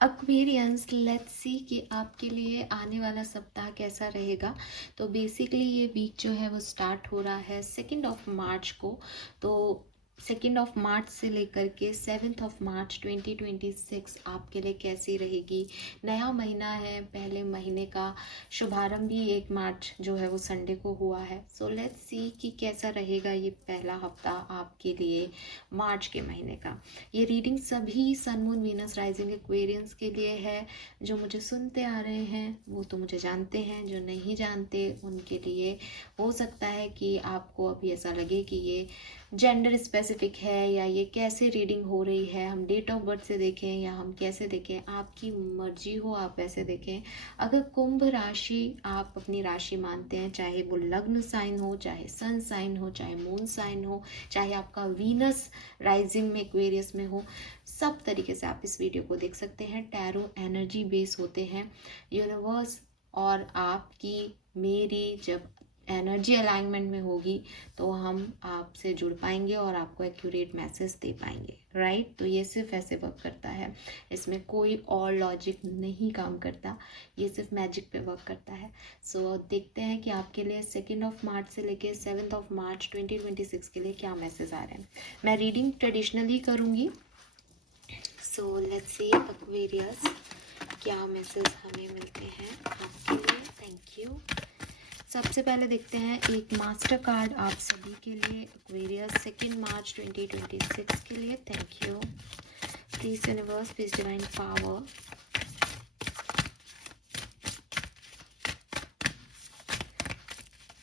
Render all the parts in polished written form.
Aquarians, let's see कि आपके लिए आने वाला सप्ताह कैसा रहेगा। तो बेसिकली ये वीक जो है वो स्टार्ट हो रहा है 2 मार्च को। तो 2 मार्च से लेकर के 7 मार्च 2026 आपके लिए कैसी रहेगी। नया महीना है, पहले महीने का शुभारंभ भी 1 मार्च जो है वो संडे को हुआ है। सो लेट्स सी कि कैसा रहेगा ये पहला हफ्ता आपके लिए मार्च के महीने का। ये रीडिंग सभी sun moon Venus rising Aquarians के लिए है। जो मुझे सुनते आ रहे हैं वो तो मुझे जानते हैं, जो नहीं जानते उनके लिए हो सकता है कि आपको अभी ऐसा लगे कि ये जेंडर स्पेसिफिक है या ये कैसे रीडिंग हो रही है, हम डेट ऑफ बर्थ से देखें या हम कैसे देखें, आपकी मर्जी हो आप वैसे देखें। अगर कुंभ राशि आप अपनी राशि मानते हैं, चाहे वो लग्न साइन हो, चाहे सन साइन हो, चाहे मून साइन हो, चाहे आपका वीनस राइजिंग में एक्वेरियस में हो, सब तरीके से आप इस वीडियो को देख सकते हैं। टैरो एनर्जी बेस होते हैं। यूनिवर्स और आपकी मेरी जब एनर्जी अलाइनमेंट में होगी तो हम आपसे जुड़ पाएंगे और आपको एक्यूरेट मैसेज दे पाएंगे, राइट। तो ये सिर्फ ऐसे वर्क करता है, इसमें कोई और लॉजिक नहीं काम करता, ये सिर्फ मैजिक पे वर्क करता है। सो देखते हैं कि आपके लिए 2 मार्च से लेके 7 मार्च 2026 के लिए क्या मैसेज आ रहे हैं। मैं रीडिंग ट्रेडिशनली करूँगी। सो लेट्स सी एक्वेरियस क्या मैसेज हमें मिलते हैं आपके लिए। Thank you. सबसे पहले देखते हैं एक मास्टर कार्ड आप सभी के लिए एक्वेरियस 2 मार्च 2026 के लिए। Thank you. Please universe, please divine power.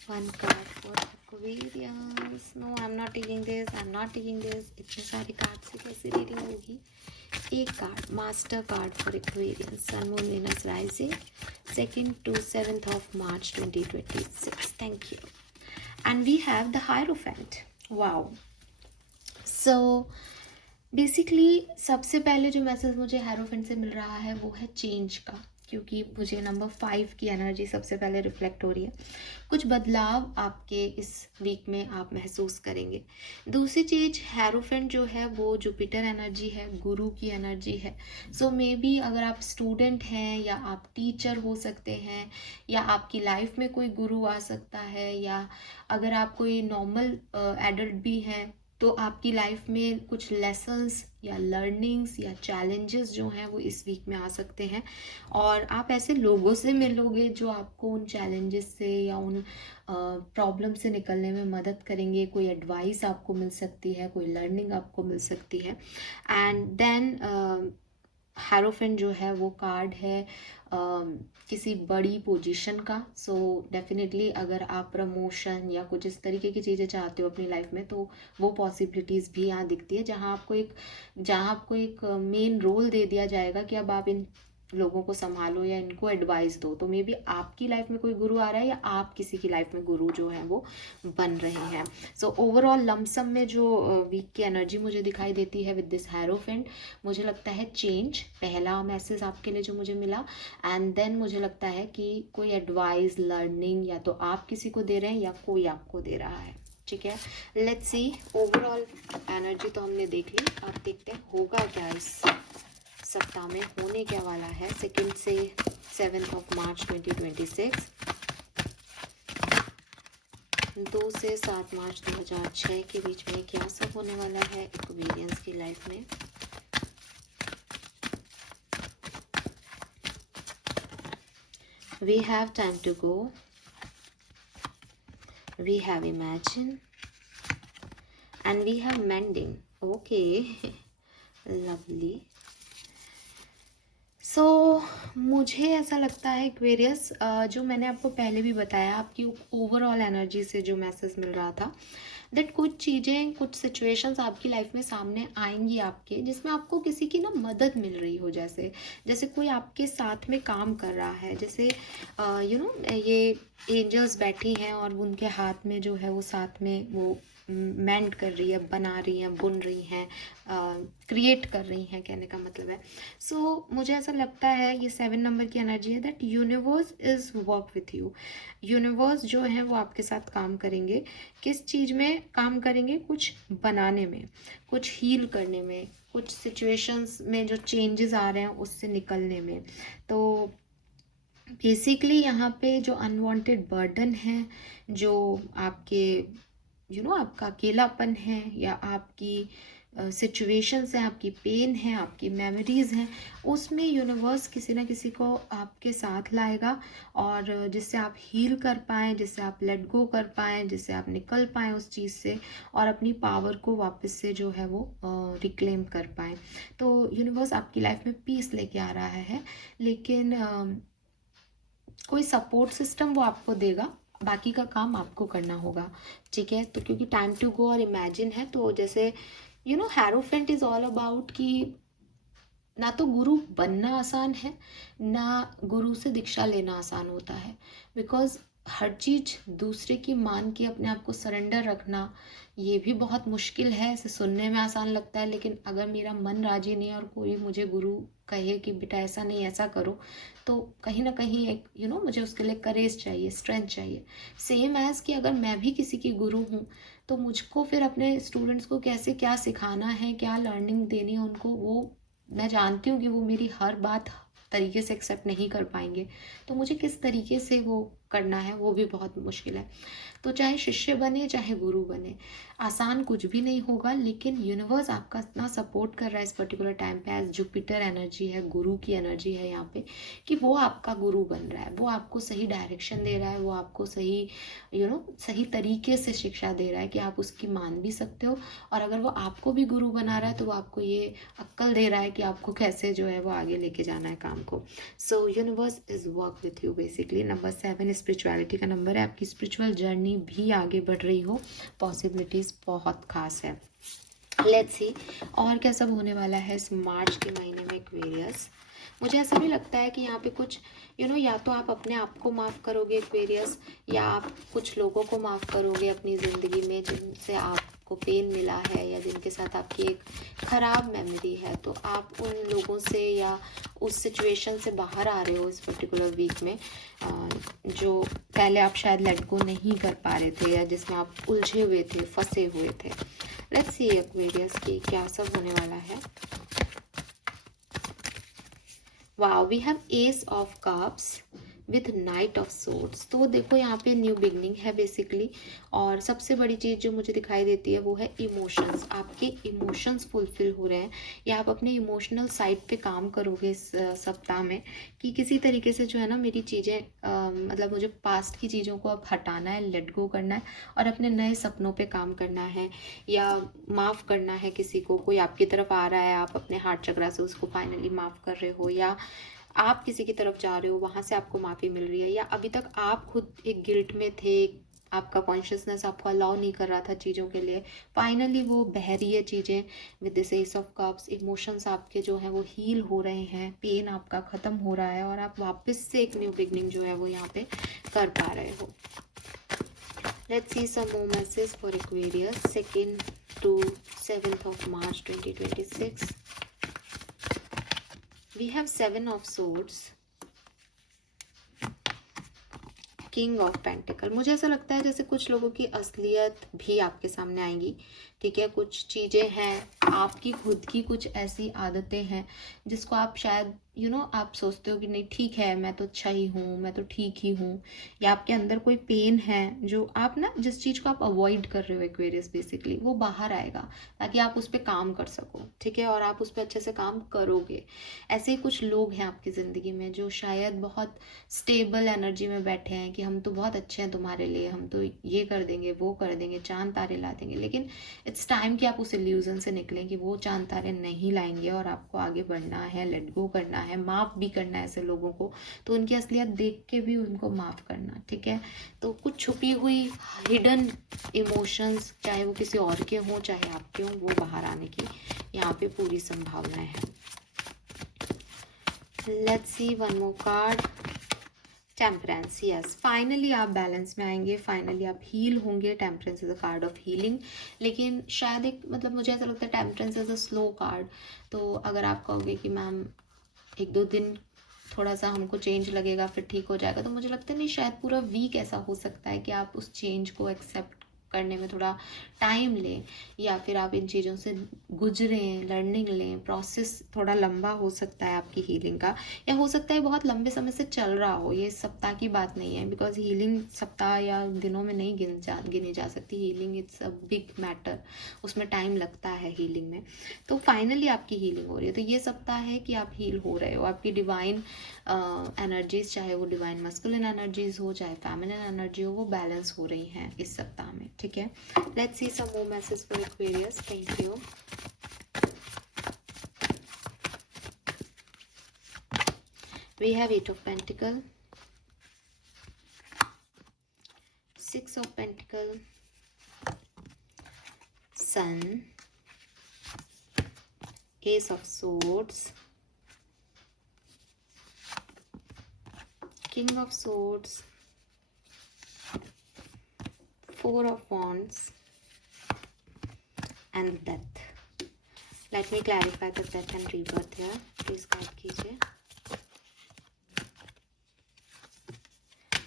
One card for Aquarius. No, I am not taking this, I am not taking this. इतने सारे कार्ड से कैसी रीडिंग होगी। एक card master card for Aquarius, sun moon Venus rising 2nd to 7th of March 2026. Thank you. And we have the Hierophant. Wow. So basically सबसे पहले जो message मुझे हायरोफेंट से मिल रहा है वो है चेंज का, क्योंकि मुझे नंबर 5 की एनर्जी सबसे पहले रिफ्लेक्ट हो रही है। कुछ बदलाव आपके इस वीक में आप महसूस करेंगे। दूसरी चीज़, हायरोफेंट जो है वो जुपिटर एनर्जी है, गुरु की एनर्जी है। सो मे बी अगर आप स्टूडेंट हैं या आप टीचर हो सकते हैं या आपकी लाइफ में कोई गुरु आ सकता है, या अगर आप कोई नॉर्मल एडल्ट भी हैं तो आपकी लाइफ में कुछ लेसन्स या लर्निंग्स या चैलेंजेस जो हैं वो इस वीक में आ सकते हैं। और आप ऐसे लोगों से मिलोगे जो आपको उन चैलेंजेस से या उन प्रॉब्लम से निकलने में मदद करेंगे। कोई एडवाइस आपको मिल सकती है, कोई लर्निंग आपको मिल सकती है। एंड देन हायरोफेंट जो है वो कार्ड है किसी बड़ी पोजीशन का। सो डेफिनेटली अगर आप प्रमोशन या कुछ इस तरीके की चीज़ें चाहते हो अपनी लाइफ में तो वो पॉसिबिलिटीज़ भी यहाँ दिखती है, जहाँ आपको एक मेन रोल दे दिया जाएगा कि अब आप इन लोगों को संभालो या इनको एडवाइस दो। तो मे बी आपकी लाइफ में कोई गुरु आ रहा है या आप किसी की लाइफ में गुरु जो है वो बन रहे हैं। सो ओवरऑल लमसम में जो वीक की एनर्जी मुझे दिखाई देती है विद दिस हायरोफेंट, मुझे लगता है चेंज पहला मैसेज आपके लिए जो मुझे मिला। एंड देन मुझे लगता है कि कोई एडवाइस लर्निंग या तो आप किसी को दे रहे हैं या कोई आपको दे रहा है। ठीक है, लेट्स सी ओवरऑल एनर्जी तो हमने देख ली। अब देखते हैं होगा क्या इस सप्ताह में, होने क्या वाला है 2 से 7 मार्च 2026, 2 से 7 मार्च 2006 के बीच में क्या सब होने वाला है एक्वेरियंस की लाइफ में। We have time to go. We have imagine. And we have mending. Okay. Lovely. सो मुझे ऐसा लगता है एक्वेरियस, जो मैंने आपको पहले भी बताया आपकी ओवरऑल एनर्जी से जो मैसेज मिल रहा था, दैट कुछ चीज़ें कुछ सिचुएशंस आपकी लाइफ में सामने आएंगी आपके, जिसमें आपको किसी की ना मदद मिल रही हो। जैसे कोई आपके साथ में काम कर रहा है, जैसे ये एंजल्स बैठी हैं और उनके हाथ में जो है वो साथ में वो मेंट कर रही है, बना रही हैं, बुन रही हैं, क्रिएट कर रही हैं, कहने का मतलब है। सो मुझे ऐसा लगता है ये 7 नंबर की एनर्जी है that universe is work with you. Universe जो है वो आपके साथ काम करेंगे। किस चीज़ में काम करेंगे? कुछ बनाने में, कुछ हील करने में, कुछ सिचुएशंस में जो चेंजेस आ रहे हैं उससे निकलने में। तो बेसिकली यहाँ पे जो अनवांटेड बर्डन है, जो आपके आपका अकेलापन है, या आपकी सिचुएशंस हैं, आपकी पेन है, आपकी मेमोरीज हैं, उसमें यूनिवर्स किसी ना किसी को आपके साथ लाएगा, और जिससे आप हील कर पाएँ, जिससे आप लेट गो कर पाएँ, जिससे आप निकल पाएँ उस चीज़ से, और अपनी पावर को वापस से जो है वो रिक्लेम कर पाएँ। तो यूनिवर्स आपकी लाइफ में पीस लेके आ रहा है, लेकिन कोई सपोर्ट सिस्टम वो आपको देगा, बाकी का काम आपको करना होगा, ठीक है। तो क्योंकि टाइम टू गो और इमेजिन है, तो जैसे हैरोफेंट इज ऑल अबाउट कि ना तो गुरु बनना आसान है, ना गुरु से दीक्षा लेना आसान होता है। बिकॉज हर चीज़ दूसरे की मान के अपने आप को सरेंडर रखना, ये भी बहुत मुश्किल है। इसे सुनने में आसान लगता है, लेकिन अगर मेरा मन राजी नहीं और कोई मुझे गुरु कहे कि बेटा ऐसा नहीं ऐसा करो, तो कहीं ना कहीं एक मुझे उसके लिए करेज चाहिए, स्ट्रेंथ चाहिए। सेम एज कि अगर मैं भी किसी की गुरु हूँ, तो मुझको फिर अपने स्टूडेंट्स को कैसे क्या सिखाना है, क्या लर्निंग देनी है उनको, वो मैं जानती हूँ कि वो मेरी हर बात तरीके से एक्सेप्ट नहीं कर पाएंगे। तो मुझे किस तरीके से वो करना है वो भी बहुत मुश्किल है। तो चाहे शिष्य बने, चाहे गुरु बने, आसान कुछ भी नहीं होगा, लेकिन यूनिवर्स आपका इतना सपोर्ट कर रहा है इस पर्टिकुलर टाइम पे, एज जुपिटर एनर्जी है, गुरु की एनर्जी है यहाँ पे, कि वो आपका गुरु बन रहा है, वो आपको सही डायरेक्शन दे रहा है, वो आपको सही सही तरीके से शिक्षा दे रहा है कि आप उसकी मान भी सकते हो, और अगर वो आपको भी गुरु बना रहा है तो वो आपको ये अक्ल दे रहा है कि आपको कैसे जो है वो आगे लेके जाना है काम को। सो universe is work with you basically. Number 7 spirituality का नंबर है, आपकी स्पिरिचुअल जर्नी भी आगे बढ़ रही हो, पॉसिबिलिटीज बहुत खास है। लेट्स सी और क्या सब होने वाला है इस मार्च के महीने में एक्वेरियस। मुझे ऐसा भी लगता है कि यहाँ पे कुछ या तो आप अपने आप को माफ़ करोगे एक्वेरियस, या आप कुछ लोगों को माफ़ करोगे अपनी ज़िंदगी में जिनसे आपको पेन मिला है, या जिनके साथ आपकी एक ख़राब मेमोरी है। तो आप उन लोगों से या उस सिचुएशन से बाहर आ रहे हो इस पर्टिकुलर वीक में, जो पहले आप शायद लेट गो नहीं कर पा रहे थे, या जिसमें आप उलझे हुए थे, फंसे हुए थे। लेट्स सी एक्वेरियस की क्या सब होने वाला है। Wow, we have ace of cups with knight of swords. तो देखो यहाँ पे न्यू बिगनिंग है बेसिकली, और सबसे बड़ी चीज़ जो मुझे दिखाई देती है वो है इमोशंस। आपके इमोशंस फुलफिल हो रहे हैं, या आप अपने इमोशनल साइड पे काम करोगे इस सप्ताह में, कि किसी तरीके से जो है ना मेरी चीज़ें मतलब मुझे पास्ट की चीज़ों को अब हटाना है, लेट गो करना है, और अपने नए सपनों पे काम करना है, या माफ़ करना है किसी को। कोई आपकी तरफ आ रहा है, आप अपने हार्ट चक्रा से उसको फाइनली माफ़ कर रहे हो, या आप किसी की तरफ जा रहे हो, वहाँ से आपको माफ़ी मिल रही है, या अभी तक आप खुद एक गिल्ट में थे, आपका कॉन्शियसनेस आपको अलाउ नहीं कर रहा था चीज़ों के लिए, फाइनली वो बह रही है चीज़ें with this S of cups. Emotions आपके जो हैं वो हील हो रहे हैं, पेन आपका ख़त्म हो रहा है, और आप वापस से एक न्यू बिगनिंग जो है वो यहाँ पे कर पा रहे हो। Let's see some more message for Aquarius 2nd to 7th of March 2026. We have 7 of Swords, king of pentacle. मुझे ऐसा लगता है जैसे कुछ लोगों की असलियत भी आपके सामने आएंगी, ठीक है। कुछ चीज़ें हैं, आपकी खुद की कुछ ऐसी आदतें हैं जिसको आप शायद आप सोचते हो कि नहीं ठीक है, मैं तो अच्छा ही हूँ, मैं तो ठीक ही हूँ, या आपके अंदर कोई पेन है जो आप ना जिस चीज़ को आप अवॉइड कर रहे हो एक्वेरियस, बेसिकली वो बाहर आएगा ताकि आप उस पर काम कर सको, ठीक है, और आप उस पर अच्छे से काम करोगे। ऐसे ही कुछ लोग हैं आपकी ज़िंदगी में जो शायद बहुत स्टेबल एनर्जी में बैठे हैं कि हम तो बहुत अच्छे हैं तुम्हारे लिए, हम तो ये कर देंगे, वो कर देंगे, चांद तारे ला देंगे, लेकिन इट्स टाइम कि आप उस इल्यूजन से निकलें कि वो चांद तारे नहीं लाएंगे, और आपको आगे बढ़ना है, लेट गो करना है, माफ़ भी करना है ऐसे लोगों को। तो उनकी असलियत देख के भी उनको माफ़ करना, ठीक है। तो कुछ छुपी हुई हिडन इमोशंस, चाहे वो किसी और के हों चाहे आपके हों, वो बाहर आने की यहाँ पे पूरी संभावनाएं हैं। Let's see one more card temperance, yes, finally आप बैलेंस में आएंगे, फाइनली आप हील होंगे। Temperance is a card of healing, लेकिन शायद एक मतलब मुझे ऐसा लगता है temperance is a slow card. तो अगर आप कहोगे कि मैम 1-2 दिन थोड़ा सा हमको चेंज लगेगा फिर ठीक हो जाएगा, तो मुझे लगता है नहीं, शायद पूरा वीक ऐसा हो सकता है कि आप उस चेंज को एक्सेप्ट करने में थोड़ा टाइम लें, या फिर आप इन चीज़ों से गुजरें, लर्निंग लें। प्रोसेस थोड़ा लंबा हो सकता है आपकी हीलिंग का, या हो सकता है बहुत लंबे समय से चल रहा हो। ये सप्ताह की बात नहीं है, बिकॉज हीलिंग सप्ताह या दिनों में नहीं गिनी जा सकती। Healing it's a big matter, उसमें टाइम लगता है हीलिंग में। तो फाइनली आपकी हीलिंग हो रही है। तो ये सप्ताह है कि आप हील हो रहे हो। आपकी डिवाइन एनर्जीज, चाहे वो डिवाइन मस्कुलिन एनर्जीज हो चाहे फेमिनिन एनर्जी हो, वो बैलेंस हो रही हैं इस सप्ताह में, ठीक है। Let's see some more message for Aquarius. Thank you. We have 8 of Pentacle, 6 of Pentacle, Sun, Ace of Swords, King of Swords, 4 of Wands, and Death. Let me clarify the death and rebirth here. Please guide कीजिए.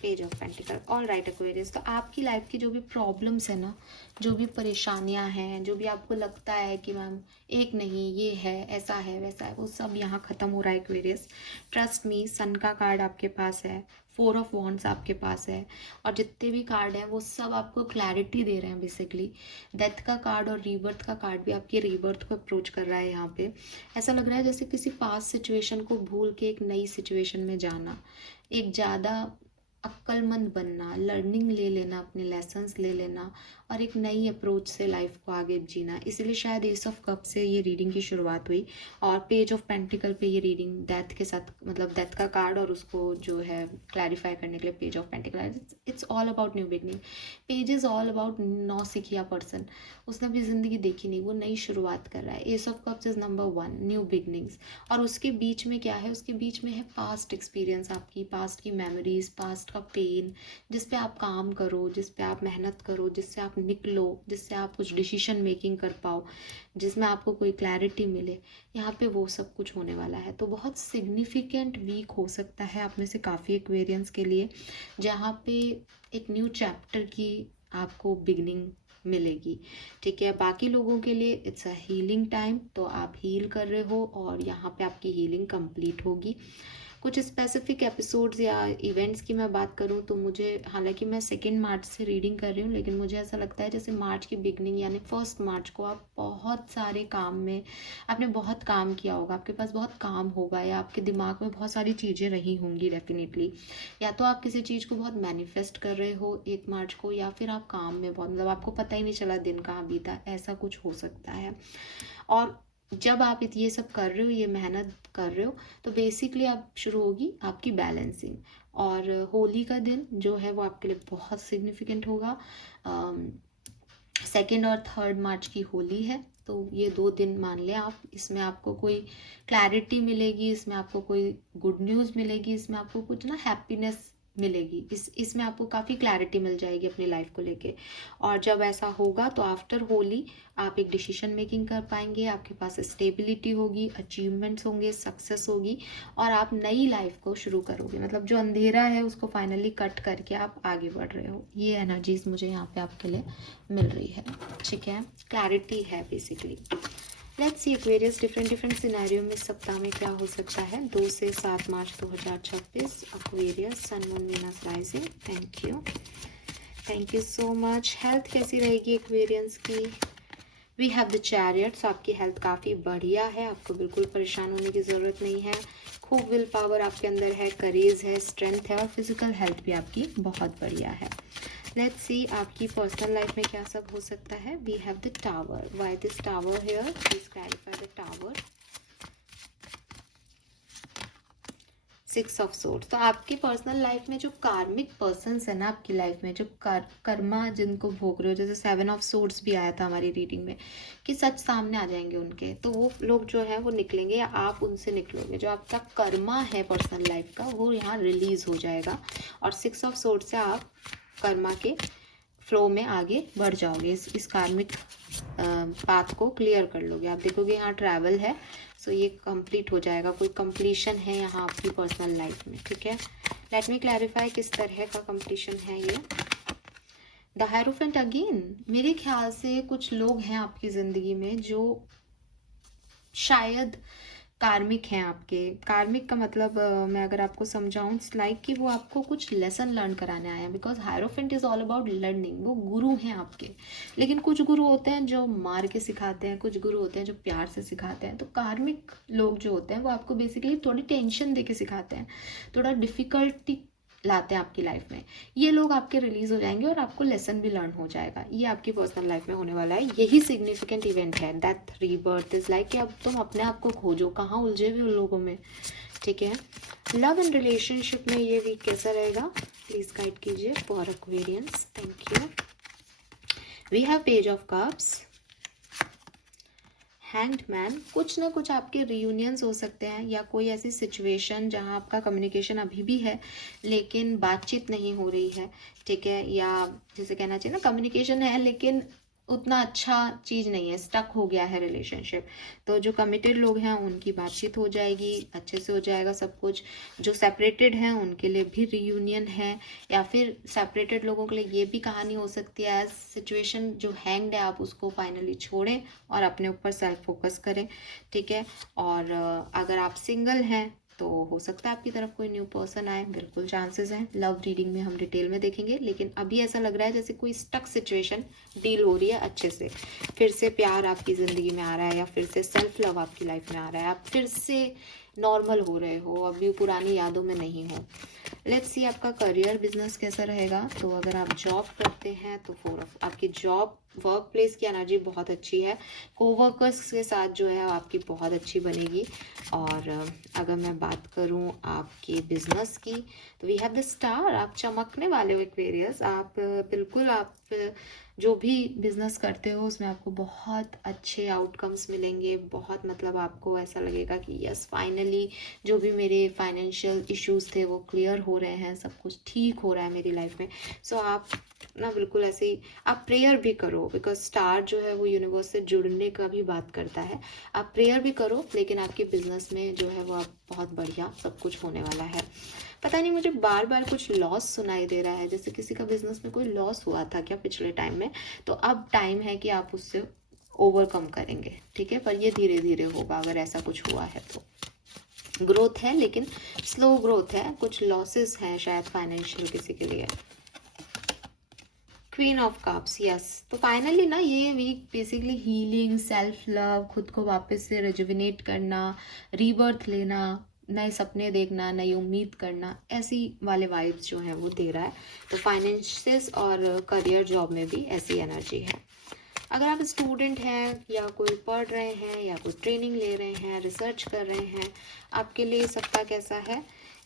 Page of pentacle. All right Aquarius, तो आपकी life की जो भी problems है ना, जो भी परेशानियां हैं, जो भी आपको लगता है कि मैम एक नहीं ये है, ऐसा है वैसा है, वो सब यहाँ ख़त्म हो रहा है एक्वेरियस। ट्रस्ट मी, सन का कार्ड आपके पास है, 4 ऑफ वॉन्ड्स आपके पास है, और जितने भी कार्ड हैं वो सब आपको क्लैरिटी दे रहे हैं बेसिकली। डेथ का कार्ड और रीबर्थ का कार्ड भी आपके रीबर्थ को अप्रोच कर रहा है यहाँ पे। ऐसा लग रहा है जैसे किसी पास्ट सिचुएशन को भूल के एक नई सिचुएशन में जाना, एक ज़्यादा अक्लमंद बनना, लर्निंग ले लेना, अपने लेसन्स ले लेना, और एक नई अप्रोच से लाइफ को आगे जीना। इसलिए शायद एस ऑफ कप से ये रीडिंग की शुरुआत हुई, और पेज ऑफ पेंटिकल पे ये रीडिंग डेथ के साथ, मतलब डेथ का कार्ड और उसको जो है क्लैरिफाई करने के लिए page of pentacle. It's all about new beginning. Page is all about नौसिखिया पर्सन, उसने अपनी ज़िंदगी देखी नहीं, वो नई शुरुआत कर रहा है। S of cups is number 1, new beginnings. और उसके बीच में क्या है, उसके बीच में है पास्ट एक्सपीरियंस, आपकी पास्ट की मेमोरीज, पास्ट का पेन, जिस पे आप काम करो, जिस पे आप मेहनत करो, जिससे आप निकलो, जिससे आप कुछ डिसीजन मेकिंग कर पाओ, जिसमें आपको कोई क्लैरिटी मिले। यहाँ पे वो सब कुछ होने वाला है। तो बहुत सिग्निफिकेंट वीक हो सकता है आप में से काफ़ी एक्वेरियंस के लिए, जहाँ पे एक न्यू चैप्टर की आपको बिगनिंग मिलेगी, ठीक है। बाकी लोगों के लिए इट्स अ हीलिंग टाइम, तो आप हील कर रहे हो और यहाँ पे आपकी हीलिंग कंप्लीट होगी। कुछ स्पेसिफिक एपिसोड्स या इवेंट्स की मैं बात करूं तो मुझे, हालांकि मैं 2 मार्च से रीडिंग कर रही हूं, लेकिन मुझे ऐसा लगता है जैसे मार्च की बिगनिंग यानी 1 मार्च को आप बहुत सारे काम में, आपने बहुत काम किया होगा, आपके पास बहुत काम होगा, या आपके दिमाग में बहुत सारी चीज़ें रही होंगी डेफिनेटली। या तो आप किसी चीज़ को बहुत मैनिफेस्ट कर रहे हो 1 मार्च को, या फिर आप काम में बहुत, मतलब आपको पता ही नहीं चला दिन कहाँ बीता, ऐसा कुछ हो सकता है। और जब आप ये सब कर रहे हो, ये मेहनत कर रहे हो, तो बेसिकली अब शुरू होगी आपकी बैलेंसिंग। और होली का दिन जो है वो आपके लिए बहुत सिग्निफिकेंट होगा। 2 और 3 मार्च की होली है, तो ये 2 दिन मान लें आप, इसमें आपको कोई क्लैरिटी मिलेगी, इसमें आपको कोई गुड न्यूज़ मिलेगी, इसमें आपको कुछ ना हैप्पीनेस मिलेगी, इसमें आपको काफ़ी क्लैरिटी मिल जाएगी अपनी लाइफ को लेके। और जब ऐसा होगा तो आफ्टर होली आप एक डिसीजन मेकिंग कर पाएंगे, आपके पास स्टेबिलिटी होगी, अचीवमेंट्स होंगे, सक्सेस होगी, और आप नई लाइफ को शुरू करोगे। मतलब जो अंधेरा है उसको फाइनली कट करके आप आगे बढ़ रहे हो। ये एनर्जीज मुझे यहाँ पे आपके लिए मिल रही है, ठीक है। क्लैरिटी है basically. Let's see Aquarius, different scenario में इस सप्ताह में क्या हो सकता है। 2 से 7 March 2026 Aquarius, sun moon Venus rising. Thank you so much. Health कैसी रहेगी एक्वेरियंस की? वी हैव द चैरियट्स, आपकी हेल्थ काफ़ी बढ़िया है, आपको बिल्कुल परेशान होने की ज़रूरत नहीं है। खूब विल पावर आपके अंदर है, करेज है, स्ट्रेंथ है, और फिजिकल हेल्थ भी आपकी बहुत बढ़िया है। लेट्स सी आपकी पर्सनल लाइफ में क्या सब हो सकता है। We have the tower, why this tower here, please clarify the tower. 6 of swords. तो आपकी पर्सनल लाइफ में जो कार्मिक पर्सन्स है ना आपकी लाइफ में, जो कर्मा जिनको भोग रहे हो, जैसे 7 ऑफ सोर्ड्स भी आया था हमारी रीडिंग में कि सच सामने आ जाएंगे उनके, तो वो लोग जो है वो निकलेंगे या आप उनसे निकलोगे। जो आपका कर्मा है पर्सनल लाइफ का वो यहाँ रिलीज हो जाएगा और 6 ऑफ सोर्ड्स से आप कर्मा के फ्लो में आगे बढ़ जाओगे, इस कार्मिक पाथ को क्लियर कर लोगे। आप देखोगे यहाँ ट्रैवल है, सो ये कंप्लीट हो जाएगा, कोई कंप्लीशन है यहाँ आपकी पर्सनल लाइफ में, ठीक है। लेट मी क्लैरिफाई किस तरह का कंप्लीशन है ये। द हायरोफेंट अगेन, मेरे ख्याल से कुछ लोग हैं आपकी ज़िंदगी में जो शायद कार्मिक हैं आपके। कार्मिक का मतलब मैं अगर आपको समझाऊं, इट्स लाइक कि वो आपको कुछ लेसन लर्न कराने आए हैं, because hierophant is all about learning. वो गुरु हैं आपके, लेकिन कुछ गुरु होते हैं जो मार के सिखाते हैं, कुछ गुरु होते हैं जो प्यार से सिखाते हैं। तो कार्मिक लोग जो होते हैं वो आपको बेसिकली थोड़ी टेंशन दे के सिखाते हैं, थोड़ा डिफ़िकल्टी लाते हैं आपकी लाइफ में। ये लोग आपके रिलीज हो जाएंगे और आपको लेसन भी लर्न हो जाएगा। ये आपकी पर्सनल लाइफ में होने वाला है, यही सिग्निफिकेंट इवेंट है। डेथ रीबर्थ इज लाइक कि अब तुम अपने आप को खोजो, कहाँ उलझे हुए उन लोगों में, ठीक है। लव एंड रिलेशनशिप में ये वीक कैसा रहेगा प्लीज गाइड कीजिए for Aquarians. Thank you. We have page of cups, hanged man. कुछ ना कुछ आपके रियूनियंस हो सकते हैं या कोई ऐसी सिचुएशन जहां आपका कम्युनिकेशन अभी भी है लेकिन बातचीत नहीं हो रही है, ठीक है। या जैसे कहना चाहिए ना, कम्युनिकेशन है लेकिन उतना अच्छा चीज़ नहीं है, स्टक हो गया है रिलेशनशिप। तो जो कमिटेड लोग हैं उनकी बातचीत हो जाएगी, अच्छे से हो जाएगा सब कुछ। जो सेपरेटेड हैं उनके लिए भी रियूनियन है, या फिर सेपरेटेड लोगों के लिए ये भी कहानी हो सकती है, एज सिचुएशन जो हैंग्ड है आप उसको फाइनली छोड़ें और अपने ऊपर सेल्फ फोकस करें, ठीक है। और अगर आप सिंगल हैं तो हो सकता है आपकी तरफ कोई न्यू पर्सन आए, बिल्कुल चांसेस हैं। लव रीडिंग में हम डिटेल में देखेंगे, लेकिन अभी ऐसा लग रहा है जैसे कोई स्टक सिचुएशन डील हो रही है अच्छे से, फिर से प्यार आपकी ज़िंदगी में आ रहा है या फिर से सेल्फ लव आपकी लाइफ में आ रहा है, आप फिर से नॉर्मल हो रहे हो, अभी पुरानी यादों में नहीं हो। लेट्स सी आपका करियर बिजनेस कैसा रहेगा। तो अगर आप जॉब करते हैं तो आपकी जॉब वर्क प्लेस की एनर्जी बहुत अच्छी है, कोवर्कर्स के साथ जो है आपकी बहुत अच्छी बनेगी। और अगर मैं बात करूं आपके बिजनेस की तो वी हैव द स्टार, आप चमकने वाले हो एक्वेरियस। आप बिल्कुल, आप जो भी बिजनेस करते हो उसमें आपको बहुत अच्छे आउटकम्स मिलेंगे, बहुत मतलब आपको ऐसा लगेगा कि यस फाइनली जो भी मेरे फाइनेंशियल इश्यूज थे वो क्लियर हो रहे हैं, सब कुछ ठीक हो रहा है मेरी लाइफ में। सो आप ना बिल्कुल ऐसे ही आप प्रेयर भी करो, बिकॉज स्टार जो है वो यूनिवर्स से जुड़ने का भी बात करता है। आप प्रेयर भी करो, लेकिन आपके बिजनेस में जो है वो आप बहुत बढ़िया सब कुछ होने वाला है। पता नहीं, मुझे बार बार कुछ लॉस सुनाई दे रहा है, जैसे किसी का बिजनेस में कोई लॉस हुआ था क्या पिछले टाइम में, तो अब टाइम है कि आप उससे ओवरकम करेंगे, ठीक है। पर ये धीरे धीरे होगा अगर ऐसा कुछ हुआ है तो। ग्रोथ है लेकिन स्लो ग्रोथ है, कुछ लॉसेस हैं शायद फाइनेंशियल किसी के लिए। Queen of cups, yes. तो फाइनली ना ये week basically healing, self love, खुद को वापस से रिजुविनेट करना, रीबर्थ लेना, नए सपने देखना, नई उम्मीद करना, ऐसी वाले वाइब्स जो हैं वो दे रहा है। तो फाइनेंशियस और करियर जॉब में भी ऐसी एनर्जी है। अगर आप स्टूडेंट हैं या कोई पढ़ रहे हैं या कोई ट्रेनिंग ले रहे हैं, रिसर्च कर रहे हैं, आपके लिए सप्ताह कैसा है।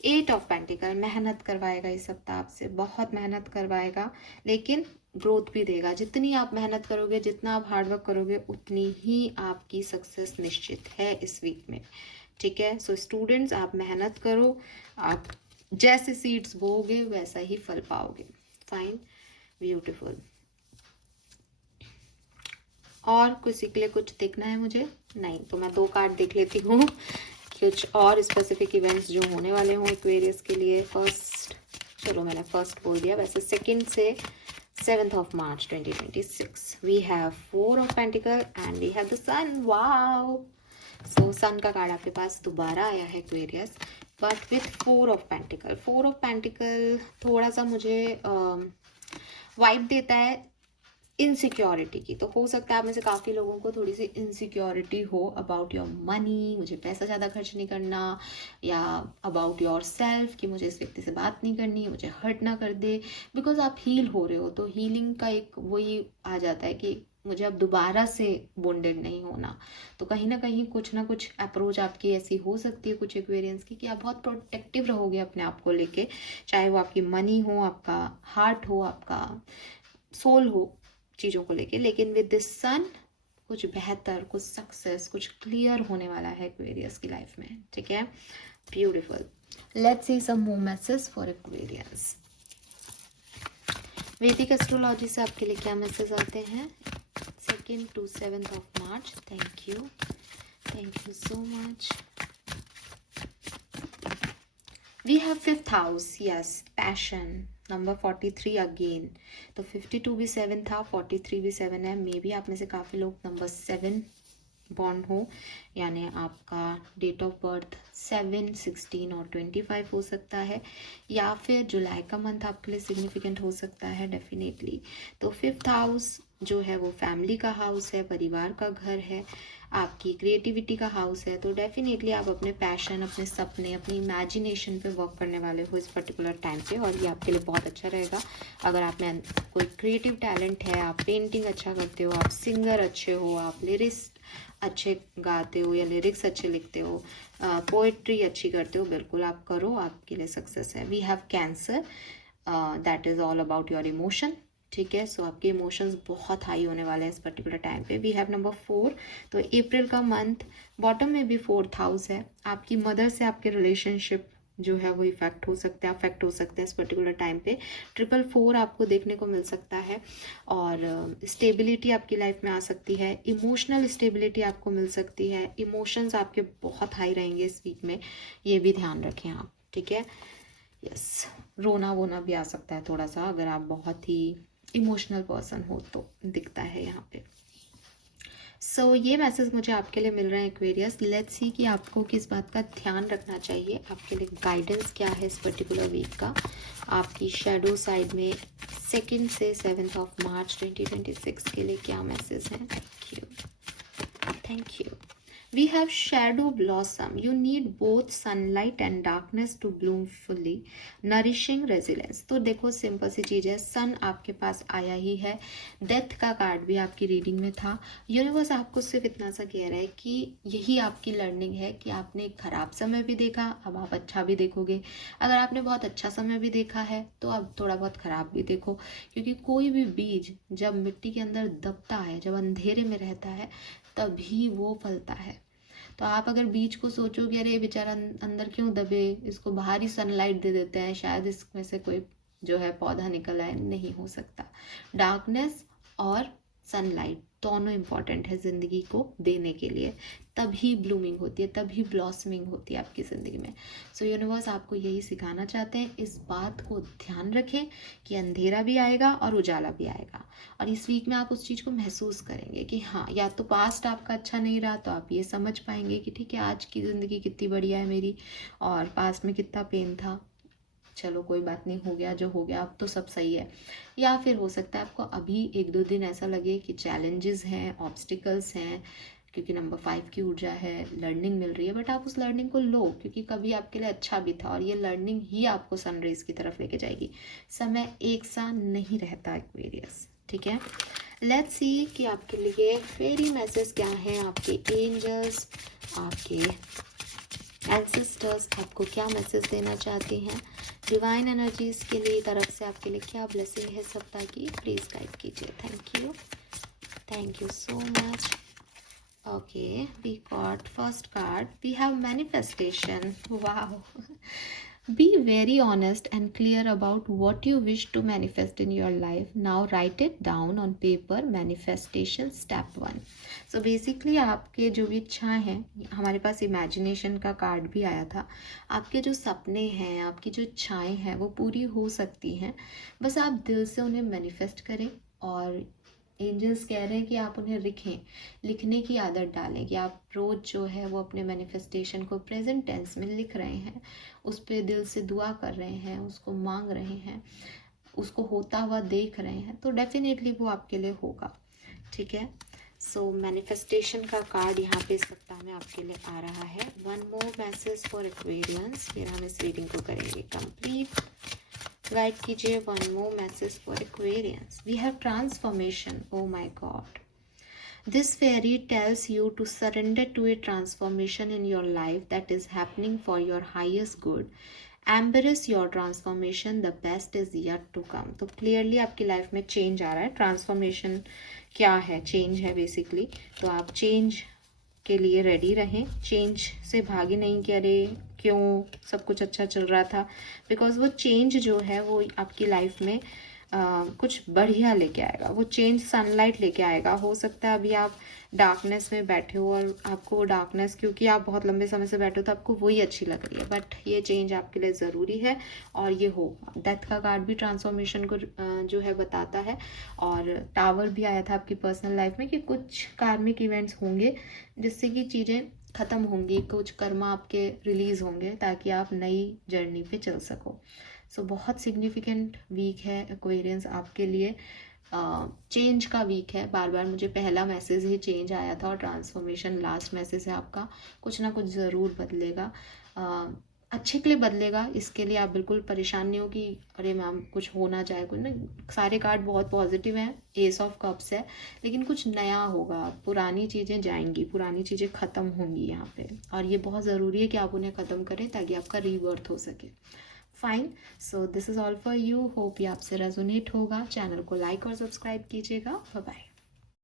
8 ऑफ पेंटिकल, मेहनत करवाएगा इस सप्ताह आपसे, बहुत मेहनत करवाएगा, लेकिन ग्रोथ भी देगा। जितनी आप मेहनत करोगे, जितना आप हार्डवर्क करोगे, उतनी ही आपकी सक्सेस निश्चित है इस वीक में, ठीक है। सो स्टूडेंट्स, आप मेहनत करो, आप जैसे सीड्स बोओगे वैसा ही फल पाओगे। Fine, beautiful. और किसी के लिए कुछ देखना है मुझे नहीं, तो मैं 2 कार्ड देख लेती हूँ कुछ और स्पेसिफिक इवेंट्स जो होने वाले हों एक्वेरियस के लिए। फर्स्ट, चलो मैंने फर्स्ट बोल दिया, वैसे सेकंड से 7th of March 2026 we have 4 of Pentacle and we have the Sun. wow, so Sun का कार्ड आपके पास दोबारा आया है Aquarius, but with 4 of Pentacle। 4 of Pentacle थोड़ा सा मुझे वाइब देता है इनसिक्योरिटी की। तो हो सकता है आप में से काफ़ी लोगों को थोड़ी सी इनसिक्योरिटी हो अबाउट योर मनी, मुझे पैसा ज़्यादा खर्च नहीं करना, या अबाउट योर सेल्फ कि मुझे इस व्यक्ति से बात नहीं करनी, मुझे हर्ट ना कर दे, बिकॉज आप हील हो रहे हो। तो हीलिंग का एक वही आ जाता है कि मुझे अब दोबारा से बॉन्डेड नहीं होना। तो कहीं ना कहीं कुछ ना कुछ अप्रोच आपकी ऐसी हो सकती है कुछ एक्वेरियंस की कि आप बहुत प्रोटेक्टिव रहोगे अपने आप को लेके, चाहे वो आपकी मनी हो, आपका हार्ट हो, आपका सोल हो, चीज़ों को लेके। लेकिन विद दिस सन कुछ बेहतर, कुछ सक्सेस, कुछ क्लियर होने वाला है एक्वेरियस की लाइफ में, ठीक है। Beautiful. Let's see some more message for Aquarians. वैदिक एस्ट्रोलॉजी से आपके लिए क्या मैसेज आते हैं 2nd to 7th of March? Thank you so much. We have 5th house, yes, passion, number 43 again. तो 52 भी 7 था, 43 भी 7 है। मे बी आप में से काफ़ी लोग नंबर 7 बॉर्न हो, यानी आपका डेट ऑफ बर्थ 7, 16 और 25 हो सकता है, या फिर जुलाई का मंथ आपके लिए सिग्निफिकेंट हो सकता है डेफिनेटली। तो 5th हाउस जो है वो फैमिली का हाउस है, परिवार का घर है, आपकी क्रिएटिविटी का हाउस है। तो डेफिनेटली आप अपने पैशन, अपने सपने, अपनी इमेजिनेशन पे वर्क करने वाले हो इस पर्टिकुलर टाइम पे, और ये आपके लिए बहुत अच्छा रहेगा। अगर आप में कोई क्रिएटिव टैलेंट है, आप पेंटिंग अच्छा करते हो, आप सिंगर अच्छे हो, आप लिरिक्स अच्छे गाते हो या लिरिक्स अच्छे लिखते हो, पोएट्री अच्छी करते हो, बिल्कुल आप करो, आपके लिए सक्सेस है। We have cancer, that is all about your emotion, ठीक है। सो आपके इमोशंस बहुत हाई होने वाले हैं इस पर्टिकुलर टाइम पे। वी हैव नंबर 4, तो अप्रैल का मंथ, बॉटम में भी 4th हाउस है। आपकी मदर से आपके रिलेशनशिप जो है वो अफेक्ट हो सकते हैं इस पर्टिकुलर टाइम पे। 444 आपको देखने को मिल सकता है, और स्टेबिलिटी आपकी लाइफ में आ सकती है, इमोशनल स्टेबिलिटी आपको मिल सकती है। इमोशंस आपके बहुत हाई रहेंगे इस वीक में, ये भी ध्यान रखें आप, ठीक है। यस, रोना वोना भी आ सकता है थोड़ा सा, अगर आप बहुत ही इमोशनल पर्सन हो तो दिखता है यहाँ पे। सो ये मैसेज मुझे आपके लिए मिल रहे हैं एक्वेरियस। लेट्स सी कि आपको किस बात का ध्यान रखना चाहिए, आपके लिए गाइडेंस क्या है इस पर्टिकुलर वीक का। आपकी शेडो साइड में 2nd से 7th ऑफ मार्च 2026 के लिए क्या मैसेज हैं। Thank you. We have shadow blossom. You need both sunlight and darkness to bloom fully. Nourishing resilience. तो देखो सिंपल सी चीज़ है, सन आपके पास आया ही है, डेथ का कार्ड भी आपकी रीडिंग में था। यूनिवर्स आपको सिर्फ इतना सा कह रहा है कि यही आपकी लर्निंग है कि आपने एक खराब समय भी देखा, अब आप अच्छा भी देखोगे। अगर आपने बहुत अच्छा समय भी देखा है तो अब थोड़ा बहुत खराब भी देखो, क्योंकि कोई भी बीज जब मिट्टी के अंदर दबता है, जब अंधेरे में रहता है, तभी वो फलता है। तो आप अगर बीज को सोचोगे अरे बेचारा अंदर क्यों दबे, इसको बाहर ही सनलाइट दे देते हैं, शायद इसमें से कोई जो है पौधा निकल आए, नहीं हो सकता। डार्कनेस और सनलाइट दोनों इम्पॉर्टेंट है ज़िंदगी को देने के लिए, तभी ब्लूमिंग होती है, तभी ब्लॉसमिंग होती है आपकी ज़िंदगी में। सो यूनिवर्स आपको यही सिखाना चाहते हैं, इस बात को ध्यान रखें कि अंधेरा भी आएगा और उजाला भी आएगा, और इस वीक में आप उस चीज़ को महसूस करेंगे कि हाँ, या तो पास्ट आपका अच्छा नहीं रहा तो आप ये समझ पाएंगे कि ठीक है, आज की ज़िंदगी कितनी बढ़िया है मेरी, और पास्ट में कितना पेन था, चलो कोई बात नहीं, हो गया जो हो गया, अब तो सब सही है। या फिर हो सकता है आपको अभी 1-2 दिन ऐसा लगे कि चैलेंजेस हैं, ऑब्स्टिकल्स हैं, क्योंकि नंबर 5 की ऊर्जा है, लर्निंग मिल रही है, बट आप उस लर्निंग को लो, क्योंकि कभी आपके लिए अच्छा भी था, और ये लर्निंग ही आपको सनराइज की तरफ लेके जाएगी। समय एक सा नहीं रहता एक्वेरियस, ठीक है। लेट्स सी कि आपके लिए फेरी मैसेज क्या है, आपके एंजल्स, आपके एंसेस्टर्स आपको क्या मैसेज देना चाहती हैं, डिवाइन एनर्जीज के लिए तरफ से आपके लिए क्या ब्लेसिंग है सप्ताह की, प्लीज गाइड कीजिए। Thank you so much. Okay, we got first card, we have manifestation. Wow. Be very honest and clear about what you wish to manifest in your life. Now write it down on paper. Manifestation step 1. So basically आपके जो भी इच्छाएं हैं, हमारे पास imagination का card भी आया था, आपके जो सपने हैं, आपकी जो इच्छाएं हैं वो पूरी हो सकती हैं, बस आप दिल से उन्हें मैनिफेस्ट करें। और एंजल्स कह रहे हैं कि आप उन्हें लिखने की आदत डालें, कि आप रोज़ जो है वो अपने मैनिफेस्टेशन को प्रेजेंट टेंस में लिख रहे हैं, उस पर दिल से दुआ कर रहे हैं, उसको मांग रहे हैं, उसको होता हुआ देख रहे हैं, तो डेफिनेटली वो आपके लिए होगा, ठीक है। सो मैनिफेस्टेशन का कार्ड यहाँ पे इस सप्ताह में आपके लिए आ रहा है। 1 मोर मैसेज फॉर एक्वेरियंस, फिर हम इस रीडिंग को करेंगे कंप्लीट। गाइड कीजिए 1 more message for Aquarians. We have transformation, oh my god, This fairy tells you to surrender to a transformation in your life that is happening for your highest good. Embrace your transformation, the best is yet to come. तो clearly आपकी life में change आ रहा है. Transformation क्या है? Change है basically. तो आप चेंज के लिए रेडी रहें. चेंज से भागे नहीं कि अरे क्यों सब कुछ अच्छा चल रहा था, बिकॉज वो चेंज जो है वो आपकी लाइफ में कुछ बढ़िया लेके आएगा. वो चेंज सनलाइट लेके आएगा. हो सकता है अभी आप डार्कनेस में बैठे हो और आपको वो डार्कनेस, क्योंकि आप बहुत लंबे समय से बैठे हो तो आपको वही अच्छी लग रही है, बट ये चेंज आपके लिए ज़रूरी है और ये होगा. डेथ का कार्ड भी ट्रांसफॉर्मेशन को जो है बताता है, और टावर भी आया था आपकी पर्सनल लाइफ में कि कुछ कार्मिक इवेंट्स होंगे जिससे कि चीज़ें ख़त्म होंगी, कुछ कर्मा आपके रिलीज़ होंगे ताकि आप नई जर्नी पे चल सको. सो बहुत सिग्निफिकेंट वीक है एक्वेरियंस आपके लिए. चेंज का वीक है. बार बार मुझे पहला मैसेज ही चेंज आया था और ट्रांसफॉर्मेशन लास्ट मैसेज है आपका. कुछ ना कुछ ज़रूर बदलेगा, अच्छे के लिए बदलेगा. इसके लिए आप बिल्कुल परेशान नहीं हो कि अरे मैम कुछ हो ना जाए. कुछ ना, सारे कार्ड बहुत पॉजिटिव हैं. एस ऑफ कप्स है, लेकिन कुछ नया होगा. पुरानी चीज़ें जाएंगी, पुरानी चीज़ें ख़त्म होंगी यहाँ पे, और ये बहुत ज़रूरी है कि आप उन्हें ख़त्म करें ताकि आपका रीबर्थ हो सके. Fine. So this is all for you. Hope ये आपसे रेजोनेट होगा. चैनल को लाइक और सब्सक्राइब कीजिएगा. Bye bye.